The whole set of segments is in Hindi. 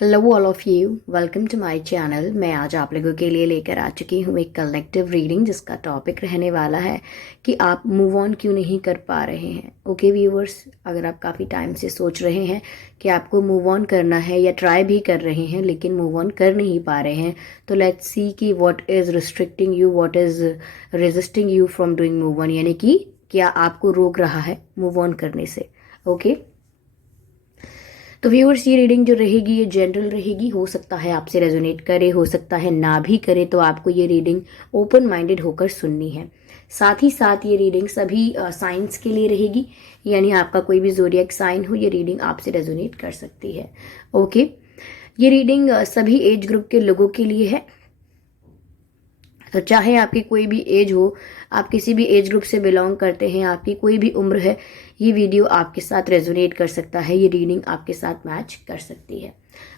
Hello all of you, welcome to my channel. मैं आज आप लोगों के लिए लेकर आ चुकी हूँ एक कलेक्टिव रीडिंग जिसका टॉपिक रहने वाला है कि आप मूव ऑन क्यों नहीं कर पा रहे हैं। ओके व्यूअर्स, अगर आप काफ़ी टाइम से सोच रहे हैं कि आपको मूव ऑन करना है या ट्राई भी कर रहे हैं लेकिन मूव ऑन कर नहीं पा रहे हैं, तो लेट्स सी कि what is restricting you, what is resisting you from doing move on, यानी कि क्या आपको रोक रहा है मूव ऑन करने से। ओके तो व्यूअर्स, ये रीडिंग जो रहेगी ये जनरल रहेगी। हो सकता है आपसे रेजोनेट करे, हो सकता है ना भी करे, तो आपको ये रीडिंग ओपन माइंडेड होकर सुननी है। साथ ही साथ ये रीडिंग सभी साइंस के लिए रहेगी, यानी आपका कोई भी जोडियक साइन हो, ये रीडिंग आपसे रेजोनेट कर सकती है। ओके, ये रीडिंग सभी एज ग्रुप के लोगों के लिए है। तो चाहे आपकी कोई भी एज हो, आप किसी भी एज ग्रुप से बिलोंग करते हैं, आपकी कोई भी उम्र है, ये वीडियो आपके साथ रेजोनेट कर सकता है, ये रीडिंग आपके साथ मैच कर सकती है।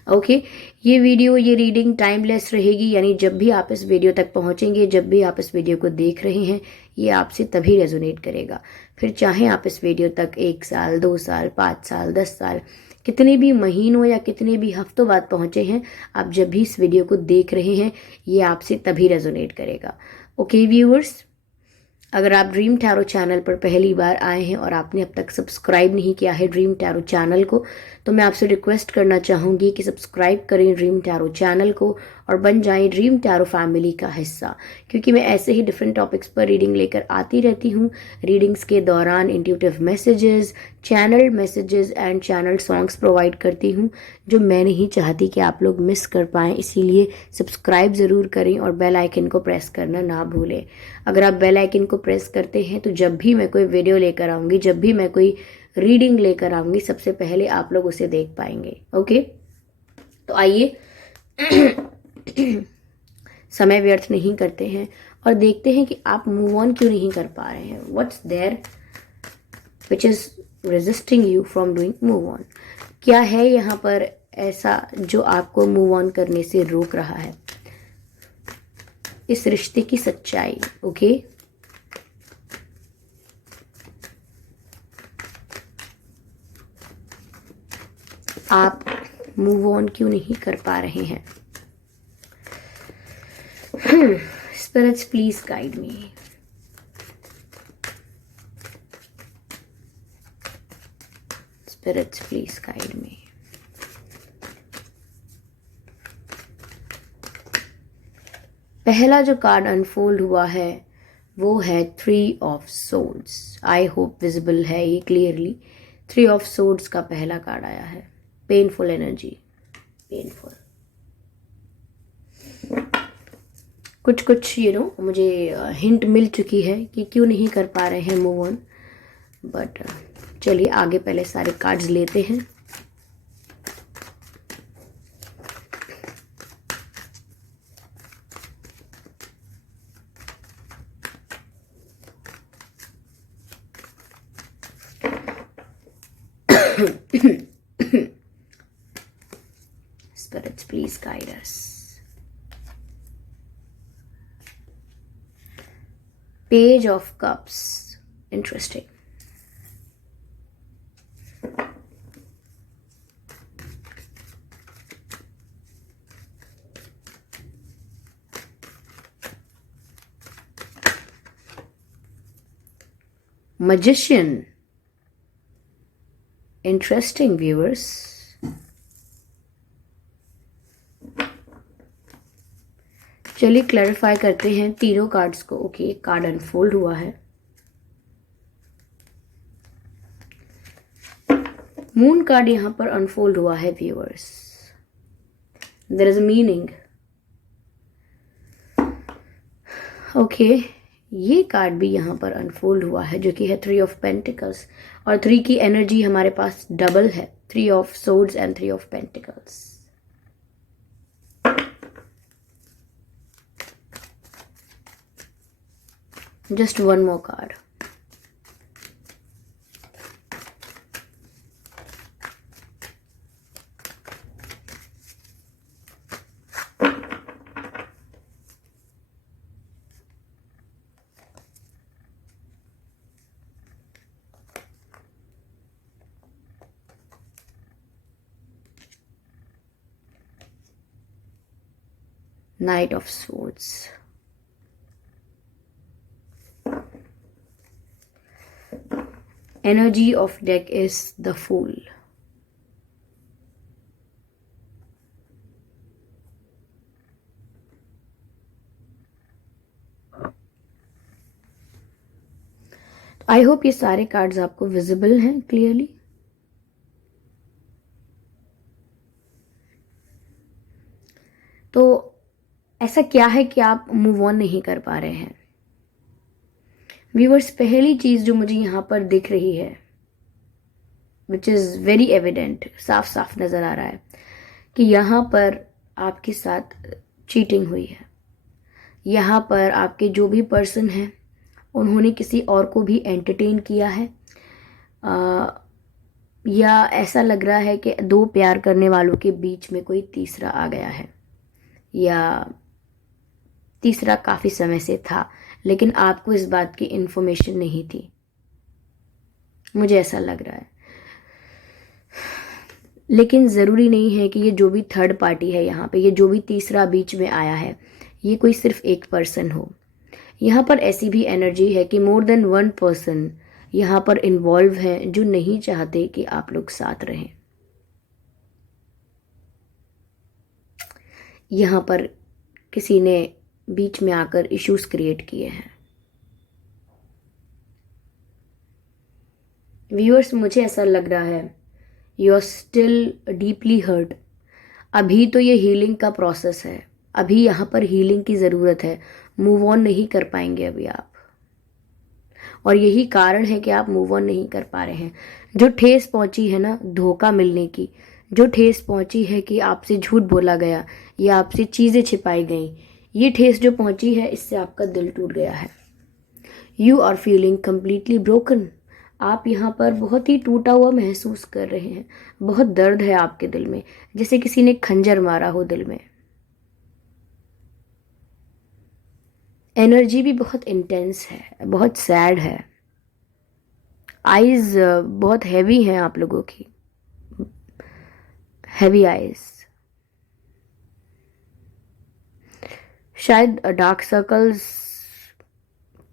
ओके, ये वीडियो, ये रीडिंग टाइमलेस रहेगी, यानी जब भी आप इस वीडियो तक पहुंचेंगे, जब भी आप इस वीडियो को देख रहे हैं, ये आपसे तभी रेजोनेट करेगा। फिर चाहे आप इस वीडियो तक 1 साल, 2 साल, 5 साल, 10 साल, कितने भी महीनों या कितने भी हफ्तों बाद पहुंचे हैं, आप जब भी इस वीडियो को देख रहे हैं, ये आपसे तभी रेजोनेट करेगा। ओके व्यूअर्स, अगर आप ड्रीम टैरो चैनल पर पहली बार आए हैं और आपने अब तक सब्सक्राइब नहीं किया है ड्रीम टैरो चैनल को, तो मैं आपसे रिक्वेस्ट करना चाहूँगी कि सब्सक्राइब करें ड्रीम टैरो चैनल को और बन जाएं ड्रीम टैरो फैमिली का हिस्सा, क्योंकि मैं ऐसे ही डिफरेंट टॉपिक्स पर रीडिंग लेकर आती रहती हूँ। रीडिंग्स के दौरान intuitive messages, channel messages and channel songs provide करती हूँ जो मैं नहीं चाहती कि आप लोग मिस कर पाएँ। इसीलिए सब्सक्राइब ज़रूर करें और बेल आइकन को प्रेस करना ना भूलें। अगर आप बेल आइकन को प्रेस करते हैं तो जब भी मैं कोई वीडियो लेकर आऊँगी, जब भी मैं कोई रीडिंग लेकर आऊँगी, सबसे पहले आप लोग उसे देख पाएंगे। ओके, तो आइए समय व्यर्थ नहीं करते हैं और देखते हैं कि आप मूव ऑन क्यों नहीं कर पा रहे हैं। What's there which is resisting you from doing move on. क्या है यहाँ पर ऐसा जो आपको मूव ऑन करने से रोक रहा है। इस रिश्ते की सच्चाई। ओके, आप मूव ऑन क्यों नहीं कर पा रहे हैं। Spirits please guide me. Spirits please guide me. पहला जो कार्ड अनफोल्ड हुआ है वो है 3 of swords. I hope visible है ये क्लियरली। 3 ऑफ सोर्ड्स का पहला कार्ड आया है। Painful energy, painful. कुछ कुछ मुझे हिंट मिल चुकी है कि क्यों नहीं कर पा रहे हैं मूव ऑन, बट चलिए आगे पहले सारे कार्ड्स लेते हैं। Spirits, please guide us. Page of Cups. Interesting. Magician. Interesting, viewers. चलिए क्लैरिफाई करते हैं तीनों कार्ड्स को। ओके, कार्ड अनफोल्ड हुआ है। मून कार्ड यहां पर अनफोल्ड हुआ है viewers. There is a meaning. Okay, ये कार्ड भी यहां पर अनफोल्ड हुआ है जो कि है 3 ऑफ पेंटिकल्स, और 3 की एनर्जी हमारे पास डबल है। 3 of swords and 3 of pentacles. Just one more card. Knight of Swords. Energy of deck is the Fool. I hope ये सारे कार्ड्स आपको विजिबल हैं क्लियरली. तो ऐसा क्या है कि आप मूव ऑन नहीं कर पा रहे हैं? व्यूअर्स, पहली चीज जो मुझे यहां पर दिख रही है, विच इज वेरी एविडेंट, साफ साफ नजर आ रहा है कि यहां पर आपके साथ चीटिंग हुई है. यहां पर आपके जो भी पर्सन हैं उन्होंने किसी और को भी एंटरटेन किया है, या ऐसा लग रहा है कि दो प्यार करने वालों के बीच में कोई तीसरा आ गया है, या तीसरा काफ़ी समय से था लेकिन आपको इस बात की इन्फॉर्मेशन नहीं थी. मुझे ऐसा लग रहा है. लेकिन ज़रूरी नहीं है कि ये जो भी थर्ड पार्टी है यहाँ पे, ये जो भी तीसरा बीच में आया है, ये कोई सिर्फ एक पर्सन हो. यहाँ पर ऐसी भी एनर्जी है कि मोर देन वन पर्सन यहाँ पर इन्वॉल्व हैं जो नहीं चाहते कि आप लोग साथ रहें. यहाँ पर किसी ने बीच में आकर इश्यूज क्रिएट किए हैं. व्यूअर्स, मुझे ऐसा लग रहा है you are still deeply hurt. अभी तो ये हीलिंग का प्रोसेस है, अभी यहाँ पर हीलिंग की ज़रूरत है. मूव ऑन नहीं कर पाएंगे अभी आप, और यही कारण है कि आप मूव ऑन नहीं कर पा रहे हैं. जो ठेस पहुंची है ना धोखा मिलने की, जो ठेस पहुंची है कि आपसे झूठ बोला गया या आपसे चीज़ें छिपाई गई, ये ठेस जो पहुंची है इससे आपका दिल टूट गया है. You are feeling completely broken. आप यहाँ पर बहुत ही टूटा हुआ महसूस कर रहे हैं. बहुत दर्द है आपके दिल में, जैसे किसी ने खंजर मारा हो दिल में. एनर्जी भी बहुत इंटेंस है, बहुत सैड है. आईज बहुत हैवी हैं आप लोगों की, हैवी आईज. शायद डार्क सर्कल्स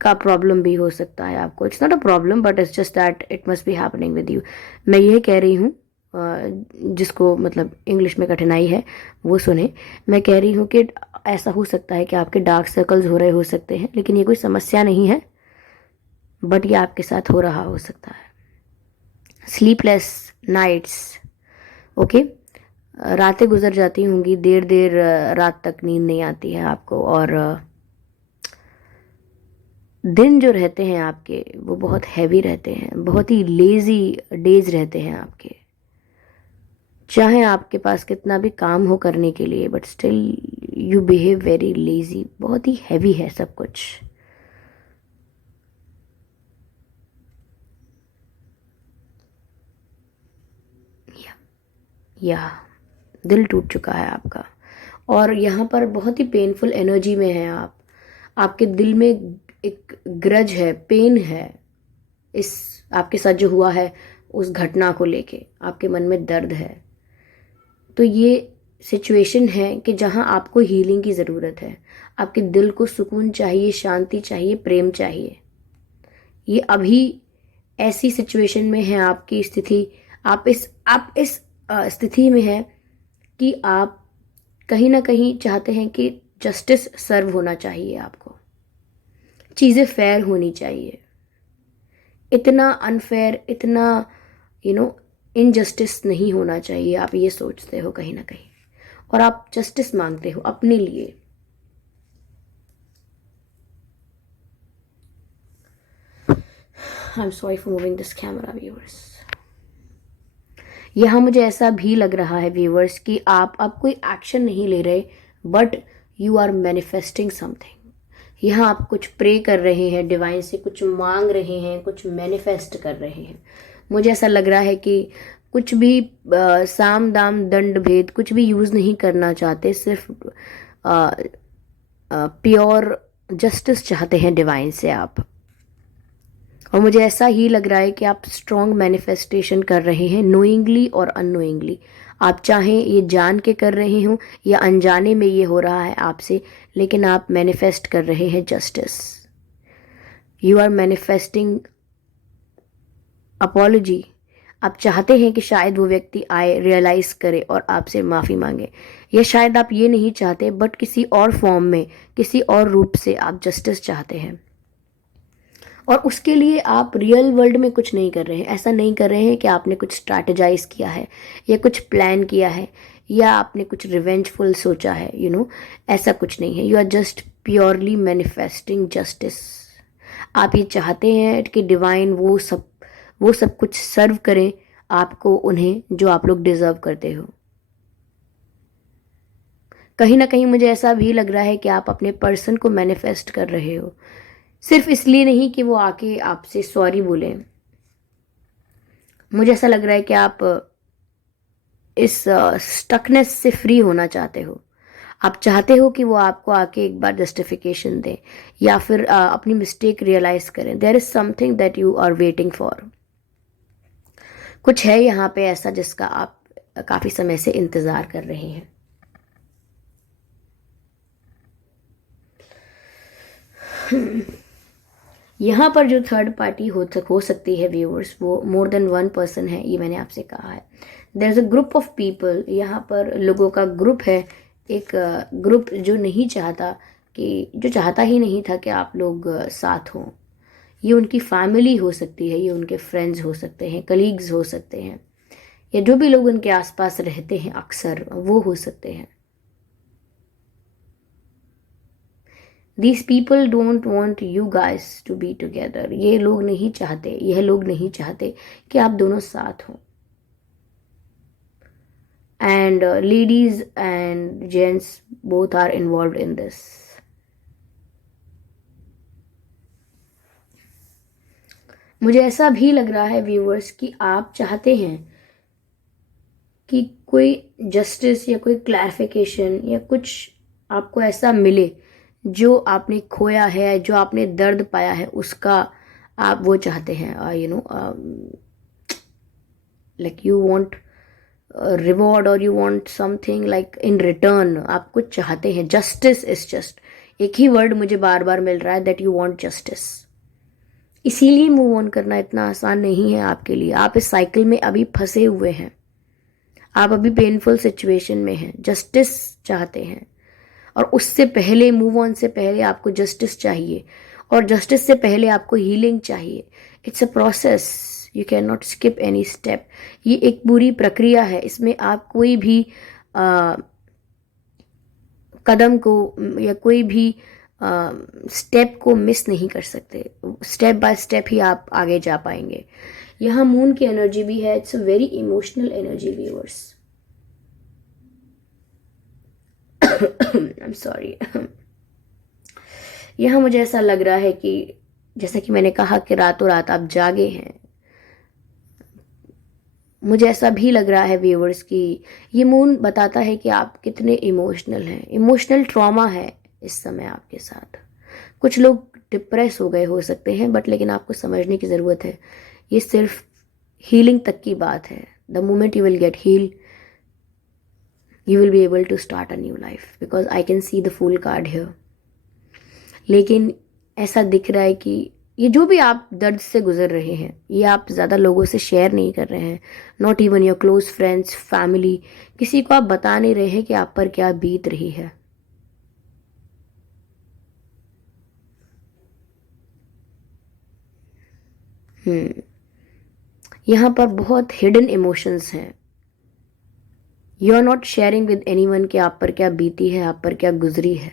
का प्रॉब्लम भी हो सकता है आपको. It's not a problem but it's just that it must be happening with you. मैं ये कह रही हूँ, जिसको मतलब इंग्लिश में कठिनाई है वो सुने. मैं कह रही हूँ कि ऐसा हो सकता है कि आपके डार्क सर्कल्स हो रहे हो सकते हैं, लेकिन ये कोई समस्या नहीं है, बट ये आपके साथ हो रहा हो सकता है. Sleepless nights, okay. रातें गुजर जाती होंगी, देर देर रात तक नींद नहीं आती है आपको, और दिन जो रहते हैं आपके वो बहुत हैवी रहते हैं, बहुत ही लेज़ी डेज रहते हैं आपके. चाहे आपके पास कितना भी काम हो करने के लिए, but still you behave very lazy. बहुत ही हैवी है सब कुछ. या दिल टूट चुका है आपका, और यहाँ पर बहुत ही पेनफुल एनर्जी में है आप. आपके दिल में एक ग्रज है, पेन है, इस आपके साथ जो हुआ है उस घटना को लेके आपके मन में दर्द है. तो ये सिचुएशन है कि जहाँ आपको हीलिंग की ज़रूरत है. आपके दिल को सुकून चाहिए, शांति चाहिए, प्रेम चाहिए. ये अभी ऐसी सिचुएशन में है आपकी स्थिति. आप इस स्थिति में है कि आप कहीं ना कहीं चाहते हैं कि जस्टिस सर्व होना चाहिए आपको, चीज़ें फेयर होनी चाहिए. इतना अनफेयर, इतना इनजस्टिस नहीं होना चाहिए. आप ये सोचते हो कहीं ना कहीं, और आप जस्टिस मांगते हो अपने लिए. I am sorry for moving this camera viewers. यहाँ मुझे ऐसा भी लग रहा है व्यूअर्स कि आप अब कोई एक्शन नहीं ले रहे, but you are manifesting something. यहाँ आप कुछ प्रे कर रहे हैं डिवाइन से, कुछ मांग रहे हैं, कुछ मैनिफेस्ट कर रहे हैं. मुझे ऐसा लग रहा है कि कुछ भी साम दाम दंड भेद कुछ भी यूज़ नहीं करना चाहते, सिर्फ प्योर जस्टिस चाहते हैं डिवाइन से आप. और मुझे ऐसा ही लग रहा है कि आप स्ट्रॉन्ग मैनिफेस्टेशन कर रहे हैं, नोइंगली और अननोइंगली. आप चाहें ये जान के कर रहे हो या अनजाने में ये हो रहा है आपसे, लेकिन आप मैनिफेस्ट कर रहे हैं justice. You are manifesting apology. आप चाहते हैं कि शायद वो व्यक्ति आए, रियलाइज़ करे और आपसे माफ़ी मांगे, या शायद आप ये नहीं चाहते बट किसी और फॉर्म में, किसी और रूप से आप जस्टिस चाहते हैं। और उसके लिए आप रियल वर्ल्ड में कुछ नहीं कर रहे हैं। ऐसा नहीं कर रहे हैं कि आपने कुछ स्ट्रैटेजाइज किया है या कुछ प्लान किया है या आपने कुछ रिवेंजफुल सोचा है, ऐसा कुछ नहीं है। You are just purely manifesting justice. आप ये चाहते हैं कि डिवाइन वो सब कुछ सर्व करें आपको, उन्हें, जो आप लोग डिजर्व करते हो। कहीं ना कहीं मुझे ऐसा भी लग रहा है कि आप अपने पर्सन को मैनिफेस्ट कर रहे हो, सिर्फ इसलिए नहीं कि वो आके आपसे सॉरी बोले। मुझे ऐसा लग रहा है कि आप इस स्टकनेस से फ्री होना चाहते हो। आप चाहते हो कि वो आपको आके एक बार जस्टिफिकेशन दें या फिर अपनी मिस्टेक रियलाइज करें। There is something that you are waiting for. कुछ है यहाँ पे ऐसा जिसका आप काफ़ी समय से इंतज़ार कर रहे हैं। यहाँ पर जो थर्ड पार्टी हो सकती है व्यूअर्स, वो मोर देन वन पर्सन है, ये मैंने आपसे कहा है। There is a group of people, यहाँ पर लोगों का ग्रुप है, एक ग्रुप जो चाहता ही नहीं था कि आप लोग साथ हों। ये उनकी फैमिली हो सकती है, ये उनके फ्रेंड्स हो सकते हैं, कलीग्स हो सकते हैं, या जो भी लोग उनके आसपास रहते हैं अक्सर, वो हो सकते हैं। These people don't want you guys to be together. यह लोग नहीं चाहते कि आप दोनों साथ हों। And ladies and gents both are involved in this. मुझे ऐसा भी लग रहा है व्यूअर्स कि आप चाहते हैं कि कोई जस्टिस या कोई क्लैरिफिकेशन या कुछ आपको ऐसा मिले जो आपने खोया है, जो आपने दर्द पाया है, उसका आप वो चाहते हैं। लाइक यू वांट रिवॉर्ड और you want something like in return. आप कुछ चाहते हैं। जस्टिस इज जस्ट एक ही वर्ड मुझे बार बार मिल रहा है, दैट यू वांट जस्टिस। इसीलिए मूव ऑन करना इतना आसान नहीं है आपके लिए। आप इस साइकिल में अभी फंसे हुए हैं, आप अभी पेनफुल सिचुएशन में हैं, जस्टिस चाहते हैं। और उससे पहले, मूव ऑन से पहले आपको जस्टिस चाहिए, और जस्टिस से पहले आपको हीलिंग चाहिए। It's a process, you can not skip any step. ये एक पूरी प्रक्रिया है, इसमें आप कोई भी कदम को या कोई भी स्टेप को मिस नहीं कर सकते। स्टेप बाय स्टेप ही आप आगे जा पाएंगे। यहाँ मून की एनर्जी भी है। It's a very emotional energy viewers. I am sorry. यहाँ मुझे ऐसा लग रहा है कि जैसा कि मैंने कहा कि रातों रात आप जागे हैं। मुझे ऐसा भी लग रहा है व्यूअर्स कि ये मून बताता है कि आप कितने इमोशनल हैं। इमोशनल ट्रॉमा है इस समय आपके साथ। कुछ लोग डिप्रेस हो गए हो सकते हैं, बट लेकिन आपको समझने की ज़रूरत है, ये सिर्फ हीलिंग तक की बात है। The moment you will get heal, you will be able to start a new life, because I can see the Fool card here. लेकिन ऐसा दिख रहा है कि ये जो भी आप दर्द से गुजर रहे हैं, ये आप ज़्यादा लोगों से शेयर नहीं कर रहे हैं। Not even your close friends, family, किसी को आप बता नहीं रहे हैं कि आप पर क्या बीत रही है। यहाँ पर बहुत हिडन इमोशंस हैं। You are not sharing with anyone कि आप पर क्या बीती है, आप पर क्या गुजरी है।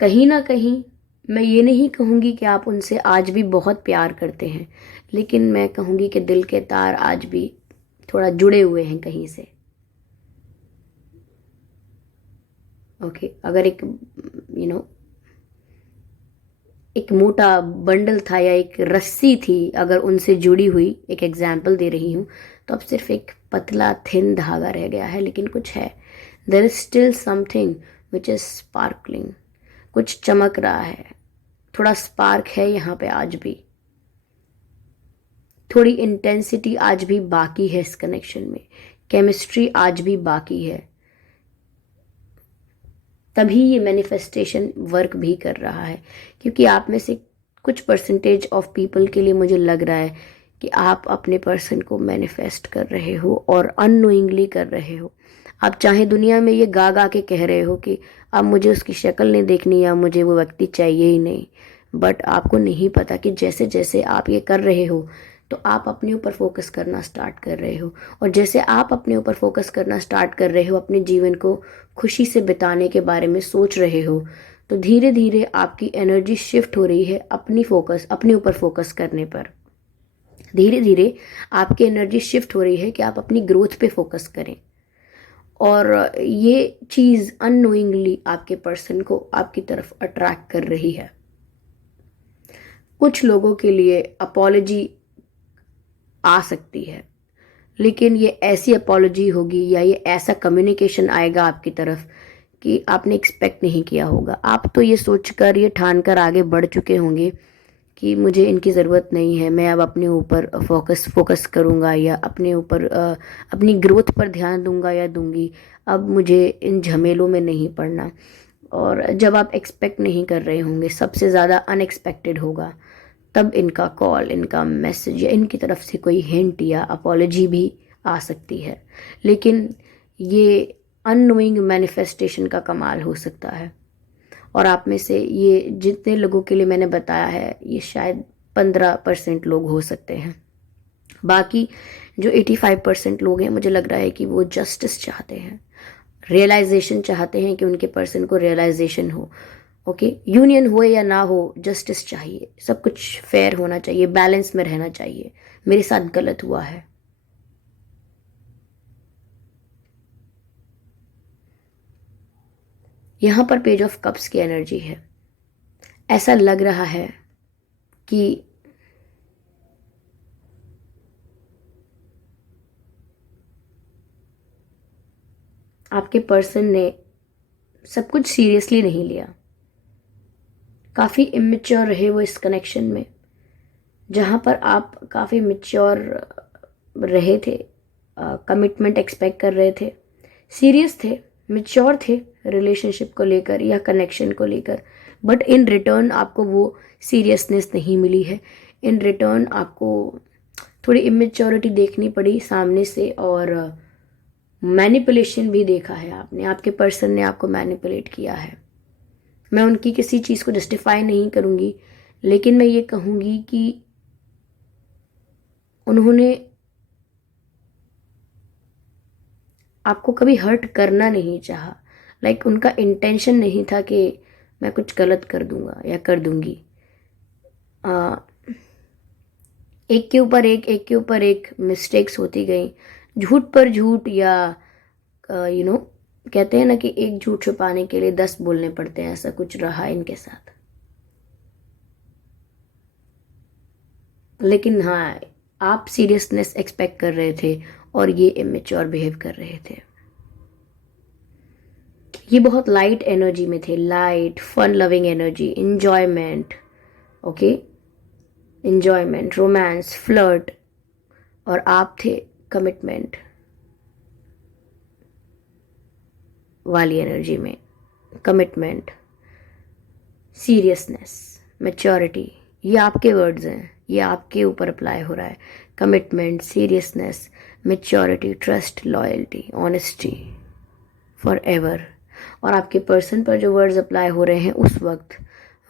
कहीं ना कहीं मैं ये नहीं कहूँगी कि आप उनसे आज भी बहुत प्यार करते हैं, लेकिन मैं कहूँगी कि दिल के तार आज भी थोड़ा जुड़े हुए हैं कहीं से। ओके, अगर एक एक मोटा बंडल था या एक रस्सी थी, अगर उनसे जुड़ी हुई, एक एग्जाम्पल दे रही हूँ, तो अब सिर्फ एक पतला थिन धागा रह गया है, लेकिन कुछ है। There is still something which is sparkling, कुछ चमक रहा है, थोड़ा स्पार्क है यहाँ पे आज भी, थोड़ी इंटेंसिटी आज भी बाकी है इस कनेक्शन में, केमिस्ट्री आज भी बाकी है, तभी ये मैनिफेस्टेशन वर्क भी कर रहा है। क्योंकि आप में से कुछ परसेंटेज ऑफ पीपल के लिए मुझे लग रहा है कि आप अपने पर्सन को मैनिफेस्ट कर रहे हो और अननोइंगली कर रहे हो। आप चाहे दुनिया में ये गा गा के कह रहे हो कि अब मुझे उसकी शक्ल नहीं देखनी या मुझे वो व्यक्ति चाहिए ही नहीं, बट आपको नहीं पता कि जैसे जैसे आप ये कर रहे हो तो आप अपने ऊपर फोकस करना स्टार्ट कर रहे हो, और जैसे आप अपने ऊपर फोकस करना स्टार्ट कर रहे हो, अपने जीवन को खुशी से बिताने के बारे में सोच रहे हो, तो धीरे धीरे आपकी एनर्जी शिफ्ट हो रही है अपने ऊपर फोकस करने पर। धीरे धीरे आपकी एनर्जी शिफ्ट हो रही है कि आप अपनी ग्रोथ पे फोकस करें, और ये चीज़ अननोइंगली आपके पर्सन को आपकी तरफ अट्रैक्ट कर रही है। कुछ लोगों के लिए अपॉलॉजी आ सकती है, लेकिन ये ऐसी अपॉलॉजी होगी या ये ऐसा कम्युनिकेशन आएगा आपकी तरफ कि आपने एक्सपेक्ट नहीं किया होगा। आप तो ये सोचकर, ये ठान कर आगे बढ़ चुके होंगे कि मुझे इनकी ज़रूरत नहीं है, मैं अब अपने ऊपर फोकस करूँगा या अपने ऊपर अपनी ग्रोथ पर ध्यान दूंगा या दूंगी, अब मुझे इन झमेलों में नहीं पड़ना। और जब आप एक्सपेक्ट नहीं कर रहे होंगे, सबसे ज़्यादा अनएक्सपेक्टेड होगा, तब इनका कॉल, इनका मैसेज या इनकी तरफ से कोई हिंट या अपॉलॉजी भी आ सकती है। लेकिन ये अननोइंग मैनिफेस्टेशन का कमाल हो सकता है, और आप में से ये जितने लोगों के लिए मैंने बताया है, ये शायद 15% लोग हो सकते हैं। बाकी जो 85% लोग हैं, मुझे लग रहा है कि वो जस्टिस चाहते हैं, रियलाइजेशन चाहते हैं कि उनके पर्सन को रियलाइजेशन हो। ओके, यूनियन हो या ना हो, जस्टिस चाहिए, सब कुछ फेयर होना चाहिए, बैलेंस में रहना चाहिए, मेरे साथ गलत हुआ है। यहां पर पेज ऑफ कप्स की एनर्जी है। ऐसा लग रहा है कि आपके पर्सन ने सब कुछ सीरियसली नहीं लिया, काफ़ी इमेच्योर रहे वो इस कनेक्शन में। जहाँ पर आप काफ़ी मेच्योर रहे थे, कमिटमेंट एक्सपेक्ट कर रहे थे, सीरियस थे, मेच्योर थे रिलेशनशिप को लेकर या कनेक्शन को लेकर, बट इन रिटर्न आपको वो सीरियसनेस नहीं मिली है। इन रिटर्न आपको थोड़ी इमेच्योरिटी देखनी पड़ी सामने से, और मैनिपुलेशन भी देखा है आपने, आपके पर्सन ने आपको मैनिपुलेट किया है। मैं उनकी किसी चीज़ को जस्टिफाई नहीं करूँगी, लेकिन मैं ये कहूँगी कि उन्होंने आपको कभी हर्ट करना नहीं चाहा। लाइक उनका इंटेंशन नहीं था कि मैं कुछ गलत कर दूंगा या कर दूंगी। एक के ऊपर एक मिस्टेक्स होती गई, झूठ पर झूठ, या कहते हैं ना कि एक झूठ छुपाने के लिए 10 बोलने पड़ते हैं, ऐसा कुछ रहा इनके साथ। लेकिन हाँ, आप सीरियसनेस एक्सपेक्ट कर रहे थे और ये इमेच्योर बिहेव कर रहे थे। ये बहुत लाइट एनर्जी में थे, light fun loving energy, enjoyment, okay, enjoyment, romance, flirt, और आप थे कमिटमेंट वाली एनर्जी में। कमिटमेंट, सीरियसनेस, मैच्योरिटी, ये आपके वर्ड्स हैं, ये आपके ऊपर अप्लाई हो रहा है। Commitment, seriousness, maturity, trust, loyalty, honesty, for ever. और आपके पर्सन पर जो वर्ड्स अप्लाई हो रहे हैं उस वक्त,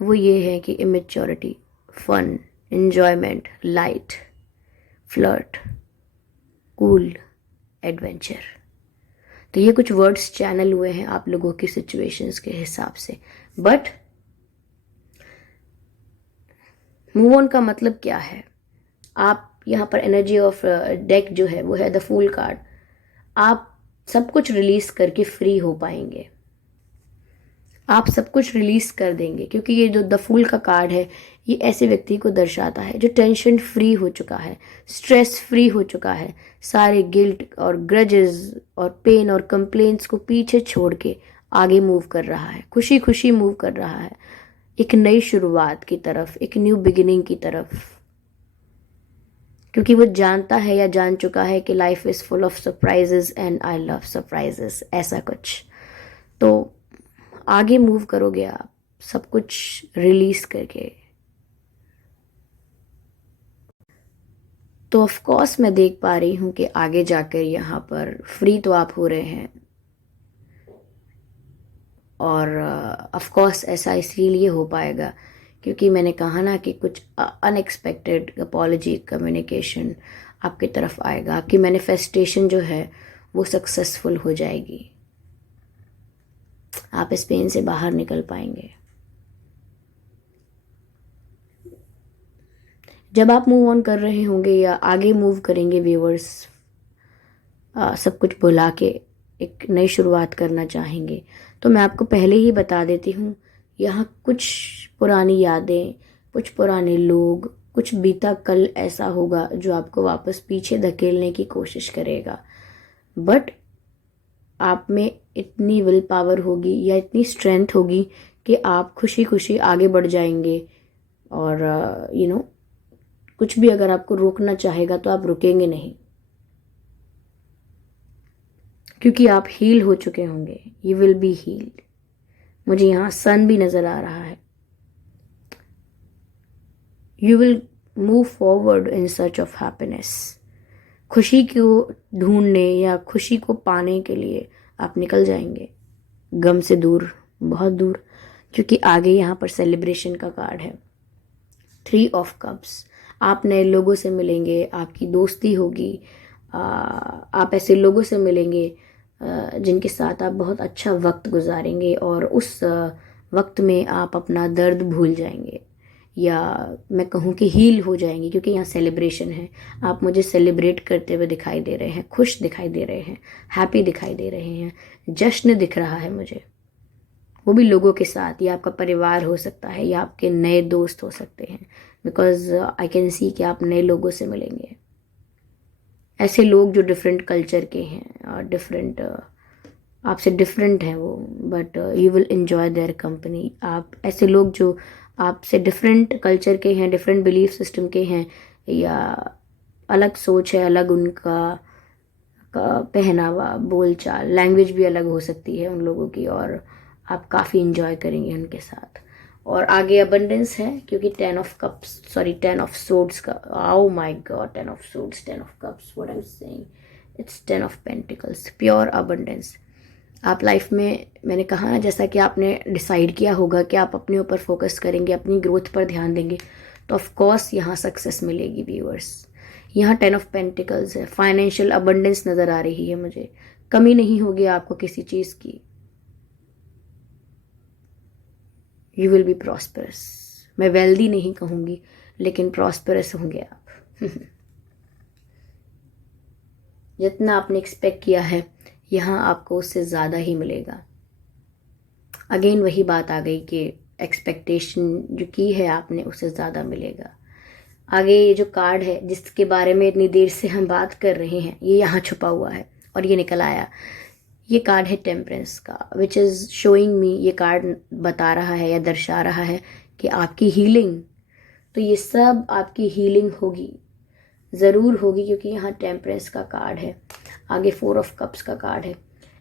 वो ये है कि immaturity, fun, enjoyment, light, flirt, cool, adventure. तो ये कुछ वर्ड्स चैनल हुए हैं आप लोगों की सिचुएशंस के हिसाब से। बट मूव ऑन का मतलब क्या है? आप यहाँ पर एनर्जी ऑफ डेक जो है वो है द फूल कार्ड। आप सब कुछ रिलीज करके फ्री हो पाएंगे। आप सब कुछ रिलीज कर देंगे, क्योंकि ये जो द फूल का कार्ड है ये ऐसे व्यक्ति को दर्शाता है जो टेंशन फ्री हो चुका है, स्ट्रेस फ्री हो चुका है, सारे गिल्ट और ग्रजेस और पेन और कंप्लेंट्स को पीछे छोड़ के आगे मूव कर रहा है, खुशी खुशी मूव कर रहा है एक नई शुरुआत की तरफ, एक न्यू बिगिनिंग की तरफ। क्योंकि वो जानता है या जान चुका है कि life is full of surprises and I love surprises, ऐसा कुछ। तो आगे मूव करोगे आप सब कुछ रिलीज करके। तो ऑफ कोर्स मैं देख पा रही हूँ कि आगे जाकर यहाँ पर फ्री तो आप हो रहे हैं, और ऑफ कोर्स ऐसा इसीलिए हो पाएगा क्योंकि मैंने कहा ना कि कुछ अनएक्सपेक्टेड अपॉलजी कम्युनिकेशन आपकी तरफ आएगा, आपकी मैनिफेस्टेशन जो है वो सक्सेसफुल हो जाएगी, आप इस पेन से बाहर निकल पाएंगे। जब आप मूव ऑन कर रहे होंगे या आगे मूव करेंगे व्यूअर्स, सब कुछ भुला के एक नई शुरुआत करना चाहेंगे, तो मैं आपको पहले ही बता देती हूँ, यहाँ कुछ पुरानी यादें, कुछ पुराने लोग, कुछ बीता कल ऐसा होगा जो आपको वापस पीछे धकेलने की कोशिश करेगा। बट आप में इतनी विल पावर होगी या इतनी स्ट्रेंथ होगी कि आप खुशी खुशी आगे बढ़ जाएंगे। और कुछ भी अगर आपको रोकना चाहेगा तो आप रुकेंगे नहीं, क्योंकि आप हील हो चुके होंगे। You will be healed. मुझे यहाँ सन भी नजर आ रहा है। You will move forward in search of happiness. खुशी को ढूंढने या खुशी को पाने के लिए आप निकल जाएंगे गम से दूर, बहुत दूर, क्योंकि आगे यहाँ पर सेलिब्रेशन का कार्ड है, 3 ऑफ कप्स। आप नए लोगों से मिलेंगे, आपकी दोस्ती होगी, आप ऐसे लोगों से मिलेंगे जिनके साथ आप बहुत अच्छा वक्त गुजारेंगे, और उस वक्त में आप अपना दर्द भूल जाएंगे, या मैं कहूँ कि हील हो जाएंगे, क्योंकि यहाँ सेलिब्रेशन है। आप मुझे सेलिब्रेट करते हुए दिखाई दे रहे हैं, खुश दिखाई दे रहे हैं, हैप्पी दिखाई दे रहे हैं, जश्न दिख रहा है मुझे, वो भी लोगों के साथ। या आपका परिवार हो सकता है या आपके नए दोस्त हो सकते हैं, बिकॉज आई कैन सी कि आप नए लोगों से मिलेंगे, ऐसे लोग जो डिफरेंट कल्चर के हैं और डिफरेंट आपसे डिफरेंट हैं वो, but you will enjoy their company. आप ऐसे लोग जो आपसे डिफरेंट कल्चर के हैं, डिफरेंट बिलीफ सिस्टम के हैं, या अलग सोच है, अलग उनका पहनावा, बोलचाल, लैंग्वेज भी अलग हो सकती है उन लोगों की, और आप काफ़ी इंजॉय करेंगे उनके साथ। और आगे अबंडेंस है, क्योंकि 10 ऑफ सोर्ड्स का, oh my God, 10 of swords, 10 of cups, what I am saying, it's 10 of pentacles, pure abundance. आप लाइफ में, मैंने कहा ना, जैसा कि आपने डिसाइड किया होगा कि आप अपने ऊपर फोकस करेंगे, अपनी ग्रोथ पर ध्यान देंगे, तो ऑफ कोर्स यहाँ सक्सेस मिलेगी व्यूअर्स। यहाँ 10 ऑफ पेंटिकल्स है, फाइनेंशियल अबंडेंस नज़र आ रही है मुझे, कमी नहीं होगी आपको किसी चीज़ की। You will be prosperous. मैं वेल्दी नहीं कहूँगी, लेकिन प्रॉस्परस होंगे आप। जितना आपने एक्सपेक्ट किया है यहाँ आपको उससे ज़्यादा ही मिलेगा। अगेन वही बात आ गई कि एक्सपेक्टेशन जो की है आपने उससे ज़्यादा मिलेगा। आगे ये जो कार्ड है जिसके बारे में इतनी देर से हम बात कर रहे हैं, ये यहाँ छुपा हुआ है और ये निकल आया। ये कार्ड है टेम्परेंस का, विच इज़ शोइंग मी, ये कार्ड बता रहा है या दर्शा रहा है कि आपकी हीलिंग, तो ये सब आपकी हीलिंग होगी, ज़रूर होगी, क्योंकि यहाँ टेम्परेंस का कार्ड है, आगे 4 ऑफ कप्स का कार्ड है।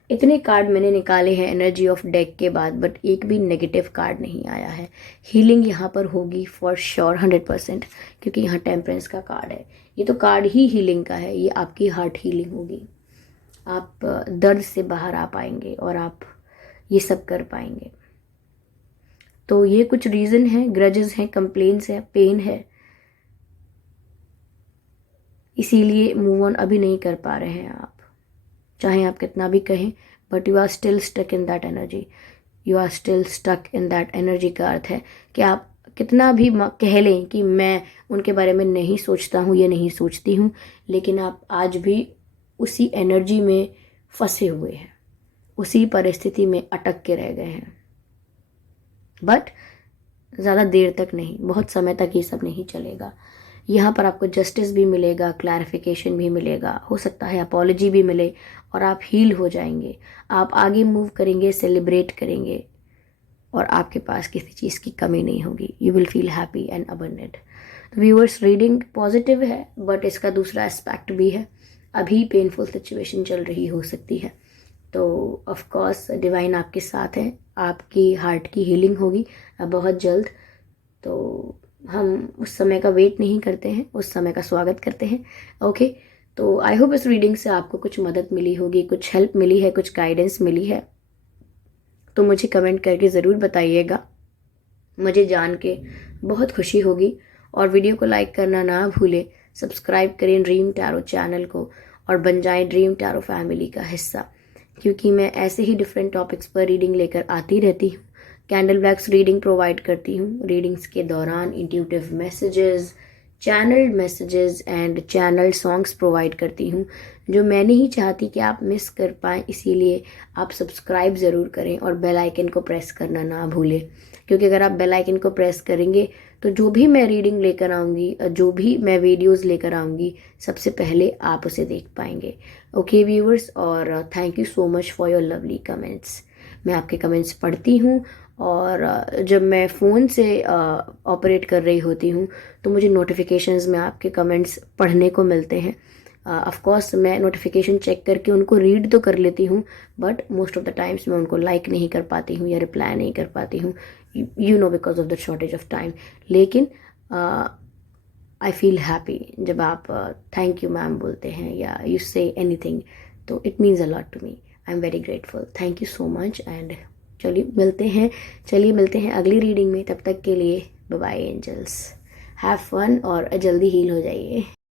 इतने कार्ड मैंने निकाले हैं एनर्जी ऑफ डेक के बाद, बट एक भी नेगेटिव कार्ड नहीं आया है। हीलिंग यहाँ पर होगी फॉर श्योर 100%, क्योंकि यहाँ टेम्परेंस का कार्ड है। ये तो कार्ड ही हीलिंग का है, ये आपकी हार्ट हीलिंग होगी। आप दर्द से बाहर आ पाएंगे और आप ये सब कर पाएंगे। तो ये कुछ रीज़न है, ग्रजेस हैं, कंप्लेंट्स है, पेन है, इसीलिए मूव ऑन अभी नहीं कर पा रहे हैं आप, चाहे आप कितना भी कहें, but you are still stuck in that energy. You are still stuck in that energy का अर्थ है कि आप कितना भी कह लें कि मैं उनके बारे में नहीं सोचता हूँ या नहीं सोचती हूँ, लेकिन आप आज भी उसी एनर्जी में फंसे हुए हैं, उसी परिस्थिति में अटक के रह गए हैं। बट ज़्यादा देर तक नहीं, बहुत समय तक ये सब नहीं चलेगा। यहाँ पर आपको जस्टिस भी मिलेगा, क्लैरिफिकेशन भी मिलेगा, हो सकता है अपॉलॉजी भी मिले और आप हील हो जाएंगे। आप आगे मूव करेंगे, सेलिब्रेट करेंगे और आपके पास किसी चीज़ की कमी नहीं होगी। You will feel happy and abundant. तो व्यूअर्स, रीडिंग पॉजिटिव है बट इसका दूसरा एस्पेक्ट भी है। अभी पेनफुल सिचुएशन चल रही हो सकती है, तो ऑफ कोर्स डिवाइन आपके साथ है, आपकी हार्ट की हीलिंग होगी बहुत जल्द। तो हम उस समय का वेट नहीं करते हैं, उस समय का स्वागत करते हैं। ओके, तो आई होप इस रीडिंग से आपको कुछ मदद मिली होगी, कुछ हेल्प मिली है, कुछ गाइडेंस मिली है। तो मुझे कमेंट करके ज़रूर बताइएगा, मुझे जान के बहुत खुशी होगी। और वीडियो को लाइक करना ना भूलें, सब्सक्राइब करें ड्रीम टैरो चैनल को और बन जाएं ड्रीम टैरो फैमिली का हिस्सा, क्योंकि मैं ऐसे ही डिफरेंट टॉपिक्स पर रीडिंग लेकर आती रहती हूँ। कैंडल वैक्स रीडिंग प्रोवाइड करती हूँ। रीडिंग्स के दौरान intuitive messages, channelled messages and channel songs provide करती हूँ, जो मैं नहीं चाहती कि आप मिस कर पाएँ। इसीलिए आप सब्सक्राइब ज़रूर करें और बेल आइकन को प्रेस करना ना भूलें, क्योंकि अगर आप बेल आइकन को प्रेस करेंगे तो जो भी मैं रीडिंग लेकर आऊँगी, जो भी मैं वीडियोस लेकर आऊँगी, सबसे पहले आप उसे देख पाएंगे। ओके व्यूअर्स, और thank you so much for your lovely comments. मैं आपके कमेंट्स पढ़ती हूँ और जब मैं फ़ोन से ऑपरेट कर रही होती हूँ तो मुझे नोटिफिकेशंस में आपके कमेंट्स पढ़ने को मिलते हैं। ऑफ कोर्स मैं नोटिफिकेशन चेक करके उनको रीड तो कर लेती हूँ, but most of the times मैं उनको लाइक नहीं कर पाती हूँ या रिप्लाई नहीं कर पाती हूँ, you know, because of the shortage of time. लेकिन आई फील हैप्पी जब आप थैंक यू मैम बोलते हैं या यू से एनीथिंग, तो it means a lot to me. I am very grateful, thank you so much. And चलिए मिलते हैं अगली रीडिंग में। तब तक के लिए bye bye angels, have fun और जल्दी हील हो जाइए।